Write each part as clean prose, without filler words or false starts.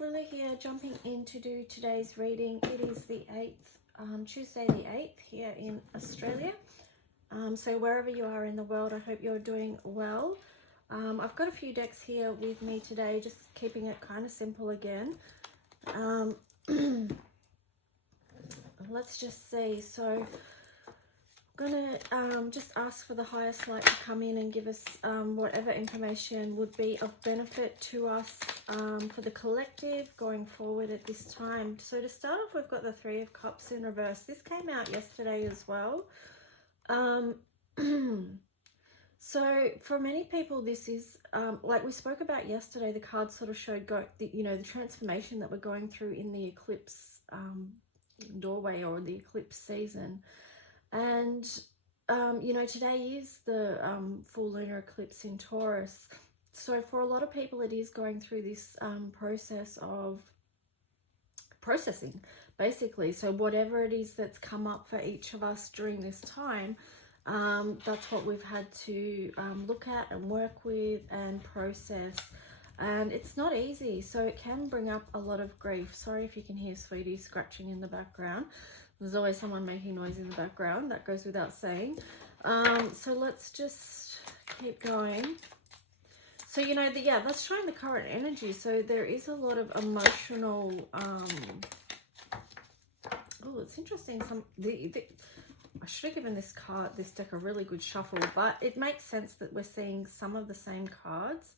Lily here, jumping in to do today's reading. It is the 8th, Tuesday the 8th here in Australia. So wherever you are in the world, I hope you're doing well. I've got a few decks here with me today, just keeping it kind of simple again. Let's just see. So I'm gonna just ask for the highest light to come in and give us whatever information would be of benefit to us for the collective going forward at this time. So to start off, we've got the Three of Cups in reverse. This came out yesterday as well. So for many people, this is like we spoke about yesterday. The cards sort of showed the transformation that we're going through in the eclipse doorway, or the eclipse season. And today is the full lunar eclipse in Taurus. So for a lot of people, it is going through this process of processing, basically. So whatever it is that's come up for each of us during this time, that's what we've had to look at and work with and process. And it's not easy, so it can bring up a lot of grief. Sorry if you can hear Sweetie scratching in the background. There's always someone making noise in the background, that goes without saying. So let's just keep going. So that's showing the current energy. So there is a lot of emotional oh, it's interesting. I should have given this deck a really good shuffle, but it makes sense that we're seeing some of the same cards,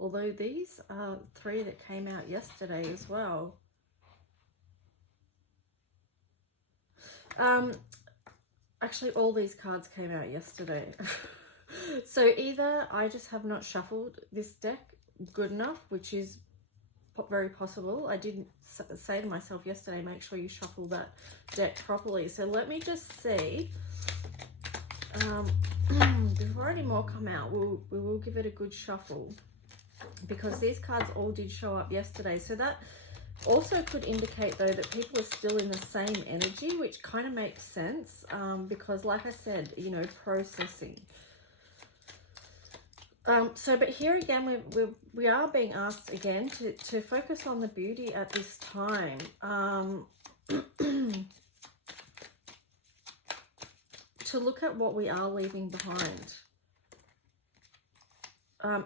although these are three that came out yesterday as well. Actually, all these cards came out yesterday. So either I just have not shuffled this deck good enough, which is very possible. I didn't say to myself yesterday, make sure you shuffle that deck properly. So let me just see. Before any more come out, we will give it a good shuffle, because these cards all did show up yesterday. So that also could indicate, though, that people are still in the same energy, which kind of makes sense, because like I said, processing. But here again, we are being asked again to focus on the beauty at this time. To look at what we are leaving behind.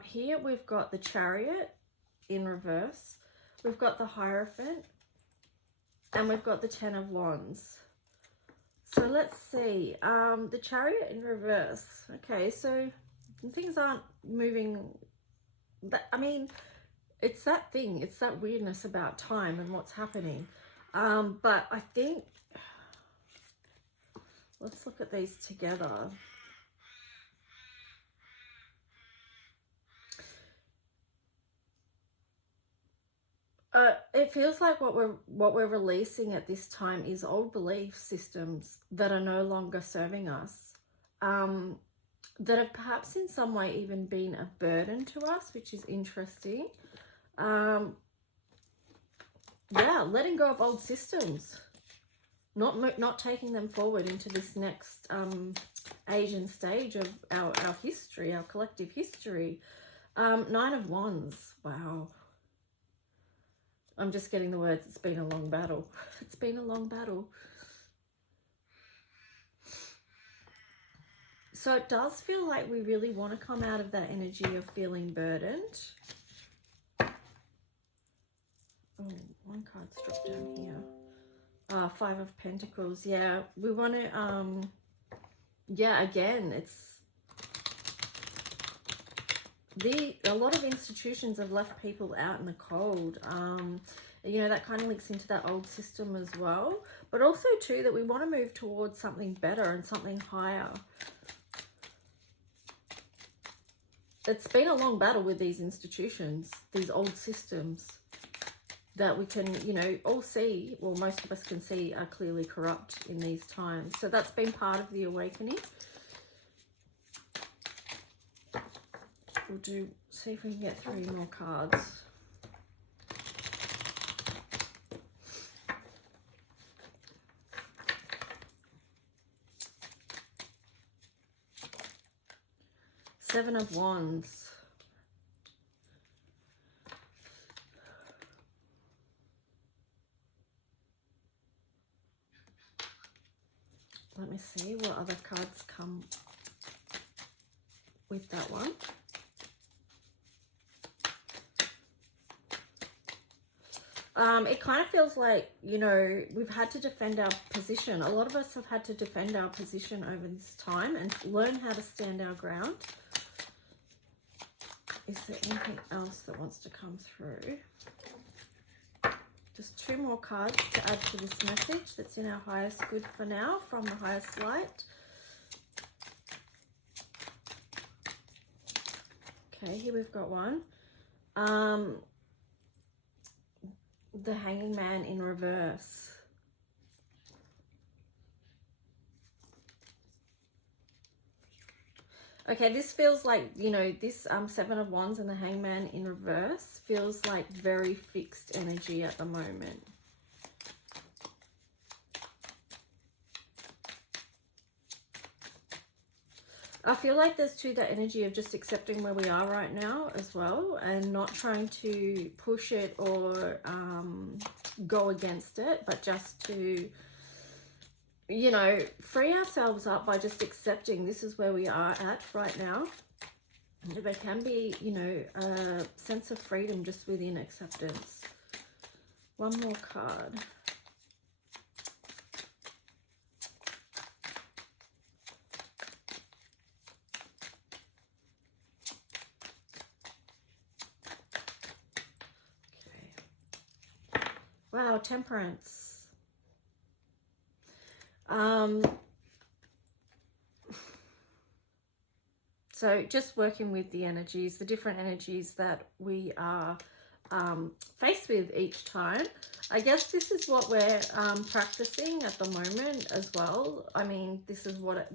Here we've got the Chariot in reverse. We've got the Hierophant, and we've got the Ten of Wands. So let's see, the Chariot in reverse. Okay, so things aren't moving. It's that thing, it's that weirdness about time and what's happening. But I think, let's look at these together. It feels like what we're releasing at this time is old belief systems that are no longer serving us, that have perhaps in some way even been a burden to us, which is interesting. Yeah, letting go of old systems, not taking them forward into this next age and stage of our history, our collective history. Nine of Wands. Wow. I'm just getting the words, it's been a long battle. It's been a long battle. So it does feel like we really want to come out of that energy of feeling burdened. Oh, one card's dropped down here. Five of Pentacles. Yeah, we want to, again, it's, a lot of institutions have left people out in the cold. That kind of links into that old system as well. But also, too, that we want to move towards something better and something higher. It's been a long battle with these institutions, these old systems that we can, all see, well, most of us can see are clearly corrupt in these times. So that's been part of the awakening. We'll see if we can get 3 more cards. Seven of Wands. Let me see what other cards come with that one. It kind of feels like, you know, we've had to defend our position. A lot of us have had to defend our position over this time and learn how to stand our ground. Is there anything else that wants to come through? Just 2 more cards to add to this message that's in our highest good for now from the highest light. Okay, here we've got one. The Hanging Man in reverse. Okay, this feels like, you know, this 7 of Wands and the Hangman in reverse feels like very fixed energy at the moment. I feel like there's too that energy of just accepting where we are right now as well, and not trying to push it or go against it, but just to, you know, free ourselves up by just accepting this is where we are at right now. There can be, you know, a sense of freedom just within acceptance. One more card. Wow, Temperance. So just working with the energies, the different energies that we are faced with each time. I guess this is what we're practicing at the moment as well. I mean, this is what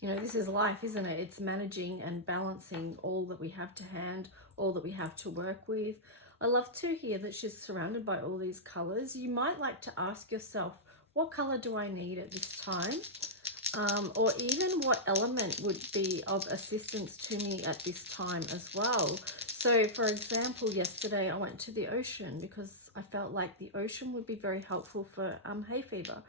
you know, this is life, isn't it? It's managing and balancing all that we have to hand, all that we have to work with. I love to hear that she's surrounded by all these colors. You might like to ask yourself, what color do I need at this time? Or even what element would be of assistance to me at this time as well. So for example, yesterday I went to the ocean because I felt like the ocean would be very helpful for hay fever.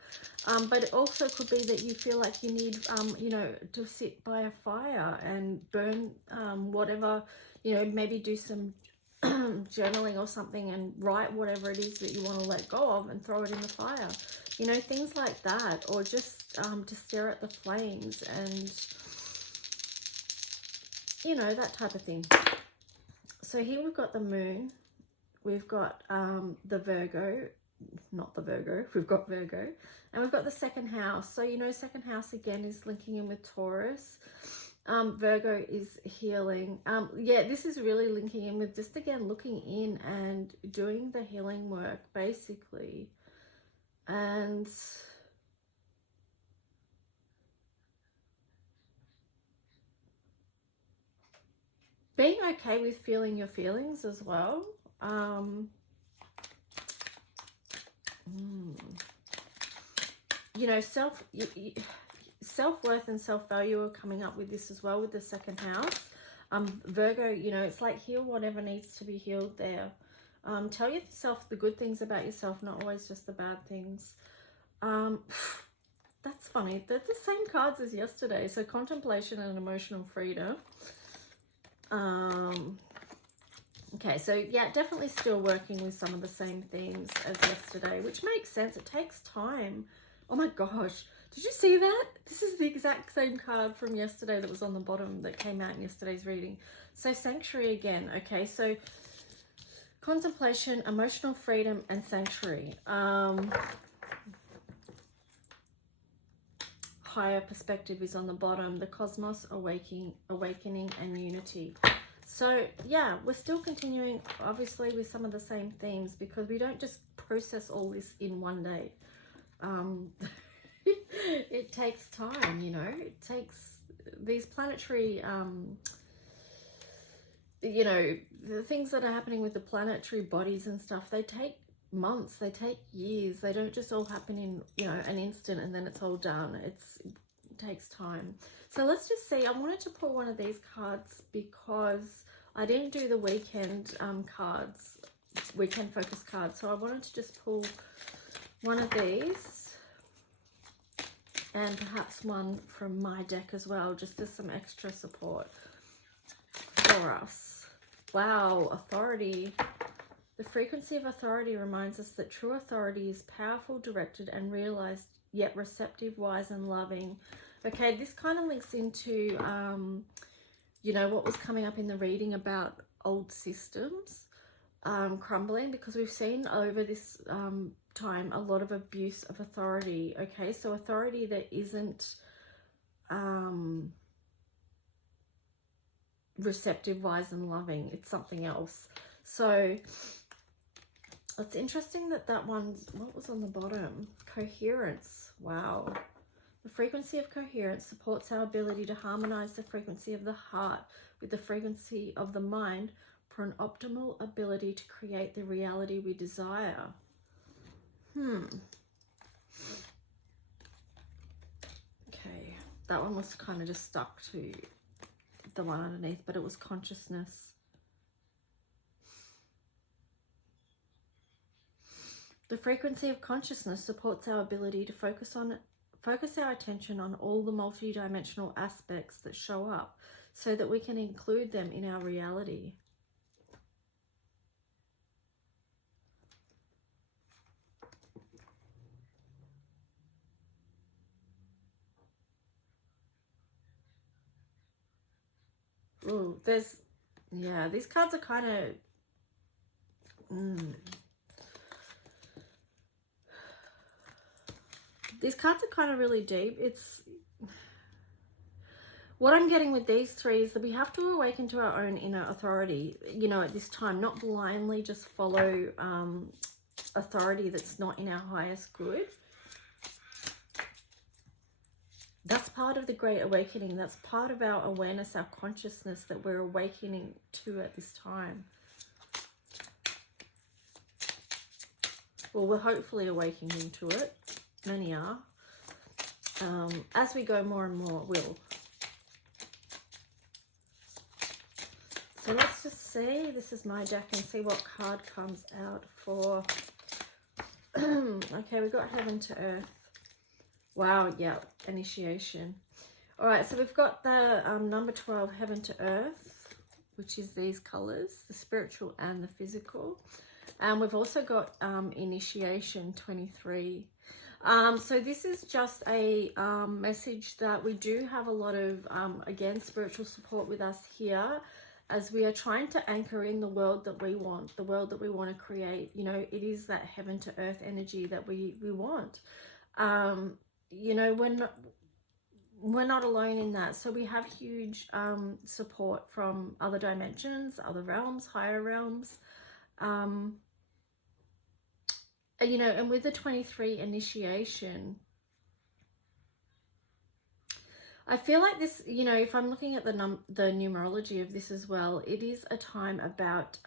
But it also could be that you feel like you need, you know, to sit by a fire and burn whatever, you know, maybe do some journaling or something and write whatever it is that you want to let go of and throw it in the fire. You know, things like that, or just to stare at the flames and, you know, that type of thing. So here we've got the moon, we've got the Virgo, not the Virgo, we've got Virgo, and we've got the second house. So, you know, second house again is linking in with Taurus. Virgo is healing. Yeah, this is really linking in with just, again, looking in and doing the healing work, basically. And being okay with feeling your feelings as well. You know, self-worth and self-value are coming up with this as well, with the second house. Virgo, you know, it's like heal whatever needs to be healed there. Tell yourself the good things about yourself, not always just the bad things. That's funny. They're the same cards as yesterday. So contemplation and emotional freedom. Okay, so yeah, definitely still working with some of the same themes as yesterday, which makes sense. It takes time. Oh my gosh. Did you see that? This is the exact same card from yesterday that was on the bottom that came out in yesterday's reading. So sanctuary again. Okay, so contemplation, emotional freedom, and sanctuary. Higher perspective is on the bottom. The cosmos, awakening, and unity. So yeah, we're still continuing, obviously, with some of the same themes, because we don't just process all this in one day. It takes time, you know. It takes these planetary, you know, the things that are happening with the planetary bodies and stuff, they take months, they take years. They don't just all happen in, you know, an instant and then it's all done. It takes time. So let's just see. I wanted to pull one of these cards because I didn't do the weekend cards, weekend focus cards. So I wanted to just pull one of these. and perhaps one from my deck as well, just as some extra support for us. Wow, authority. The frequency of authority reminds us that true authority is powerful, directed, and realized, yet receptive, wise, and loving. Okay, this kind of links into, you know, what was coming up in the reading about old systems crumbling, because we've seen over this time a lot of abuse of authority. Okay, so authority that isn't receptive, wise, and loving, it's something else. So it's interesting that that one's, what was on the bottom? Coherence. Wow. The frequency of coherence supports our ability to harmonize the frequency of the heart with the frequency of the mind for an optimal ability to create the reality we desire. Okay, that one was kind of just stuck to the one underneath, but it was consciousness. The frequency of consciousness supports our ability to focus our attention on all the multidimensional aspects that show up so that we can include them in our reality. Ooh, there's, yeah, these cards are kind of, these cards are kind of really deep. It's, what I'm getting with these three is that we have to awaken to our own inner authority, you know, at this time, not blindly just follow authority that's not in our highest good. That's part of the Great Awakening. That's part of our awareness, our consciousness that we're awakening to at this time. Well, we're hopefully awakening to it. Many are. As we go more and more, will. So let's just see. This is my deck and see what card comes out for. Okay, we've got Heaven to Earth. Wow, yeah, initiation. All right, so we've got the number 12, Heaven to Earth, which is these colors, the spiritual and the physical. And we've also got initiation, 23. So this is just a message that we do have a lot of, again, spiritual support with us here, as we are trying to anchor in the world that we want, the world that we want to create. You know, it is that heaven to earth energy that we want. You know, we're not alone in that. So we have huge support from other dimensions, other realms, higher realms. You know, and with the 23 initiation, I feel like this, you know, if I'm looking at the numerology of this as well, it is a time about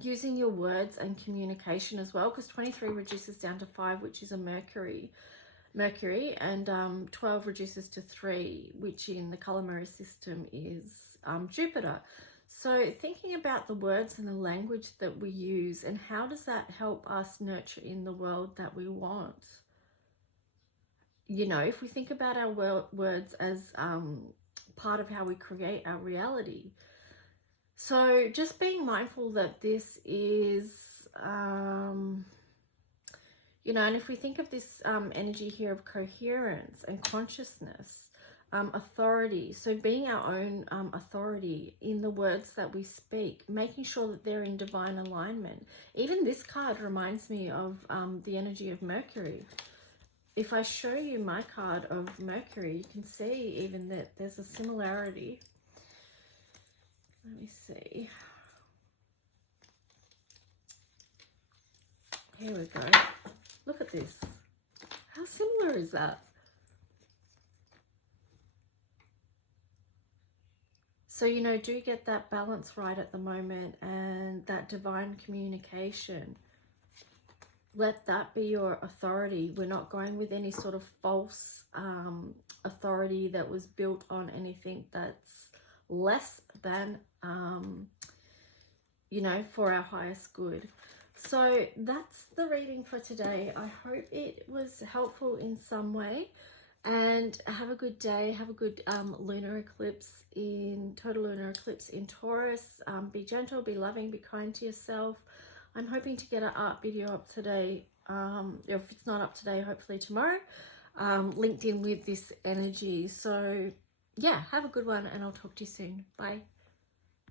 using your words and communication as well, because 23 reduces down to 5, which is a Mercury, and 12 reduces to 3, which in the color mirror system is Jupiter. So thinking about the words and the language that we use, and how does that help us nurture in the world that we want? You know, if we think about our words as part of how we create our reality. So just being mindful that this is, you know, and if we think of this energy here of coherence and consciousness, authority, so being our own authority in the words that we speak, making sure that they're in divine alignment. Even this card reminds me of the energy of Mercury. If I show you my card of Mercury, you can see even that there's a similarity. Let me see. Here we go. Look at this. How similar is that? So, you know, do get that balance right at the moment, and that divine communication. Let that be your authority. We're not going with any sort of false authority that was built on anything that's less than, you know, for our highest good. So that's the reading for today. I hope it was helpful in some way, and have a good day. Have a good lunar eclipse in total lunar eclipse in Taurus. Be gentle, be loving, be kind to yourself. I'm hoping to get an art video up today. If it's not up today, hopefully tomorrow. Linked in with this energy. So yeah, have a good one, and I'll talk to you soon. Bye.